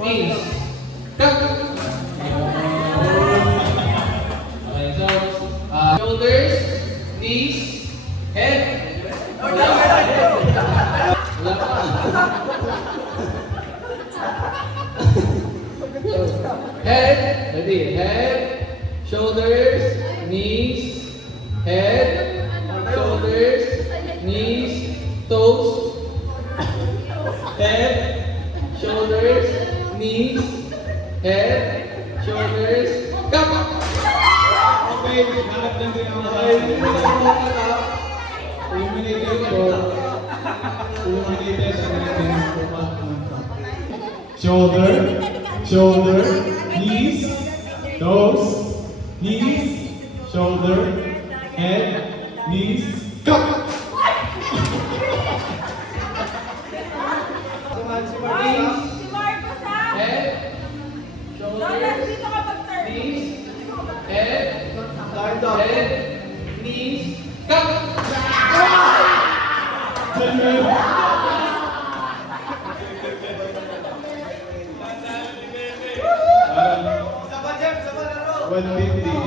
knees. Cut! Okay, so, shoulders, knees, head. Wala pa. Head, ready, head, shoulders, knees, head, shoulders, knees, toes, head, shoulders, knees, head, shoulders, come! Okay, hanap lang din ako. Eliminated ko. Eliminated ang natin shoulder, shoulder, knees, toes, knees, shoulder, head, knees, come! Knees, Si Marcos ha? head, Lola, shoulders, dito ka mag-turn. knees, head, knees, come! Parang 150.